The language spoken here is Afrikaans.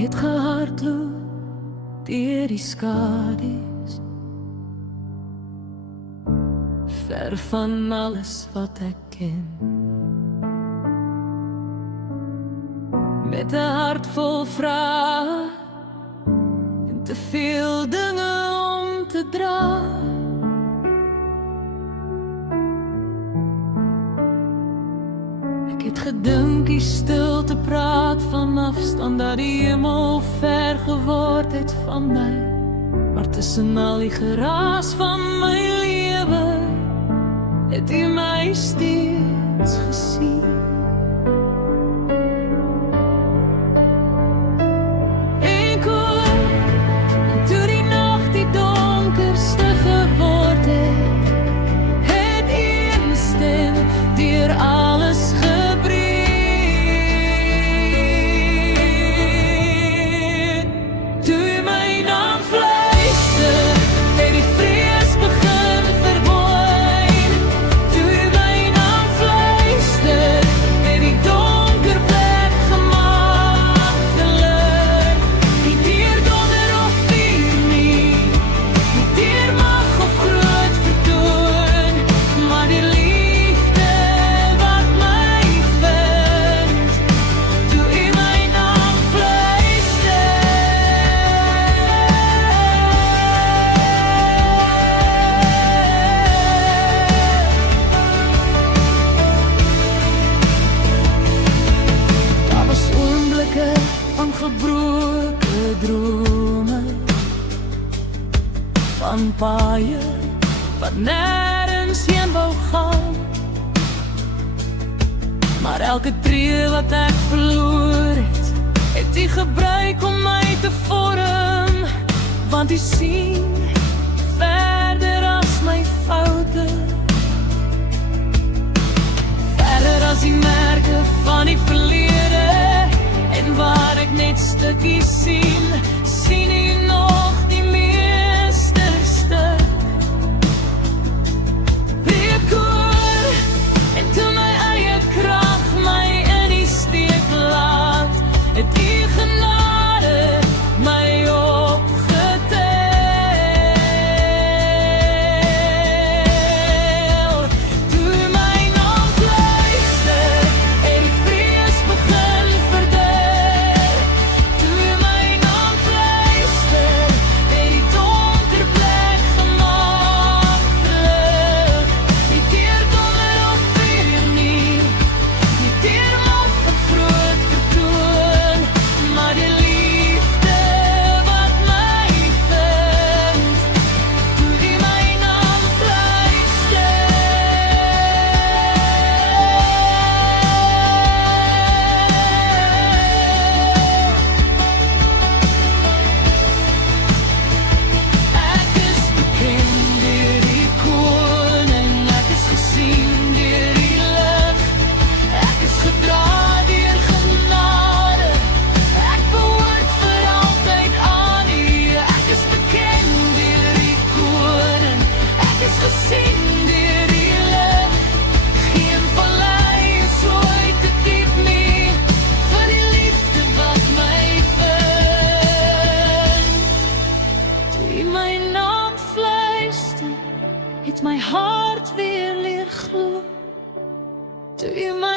het gehardloop deur die skadu's, ver van alles wat ek ken. Met 'n hart vol vrae en te veel dinge om te dra. Ek het gedink die stilte praat van afstand, dat die hemel ver geword het van my. Maar tussen al die geraas van my lewe het U my steeds gesien. Ek hoor, toe die nag die donkerste geword het, het een stem deur alles gebreek. Toe U my naam fluister, het die vrees begin verdwyn. Toe U my naam fluister, het die donker plek gemaak vir lig. Nie deur donder of vuur nie, nie deur mag of groot vertoon, maar die liefde wat my vind, toe U my naam fluister. Daar was oomblikke van gebroke drome, van paaie wat nêrens heen wou gaan. Maar elke tree wat ek verloor het U gebruik om my te vorm, want U sien verder as my foute, verder as die merke van die verlede. En waar ek net stukkies sien, sien U nog die meeste stuk. Breek oor, en toe my eie krag my in die steek laat, het U genade my opgetel. Toe U my naam fluister, en die vrees begin verdwyn. Toe U my naam fluister, het die donker plek gemaak vir lig. Nie deur donder of vuur nie, nie deur mag of groot vertoon, maar die liefde wat my vind, toe U my naam fluister. Ek is bekend deur die koning, ek is gesien deur die lig. Ek is gedra deur genade, ek behoort vir altyd aan U. Ek is bekend deur die koning, ek is gesien deur die lig. Geen vallei is ooit te diep nie, vir die liefde wat my vind. Toe U my naam fluister, het my hart weer leer glo. Toe U my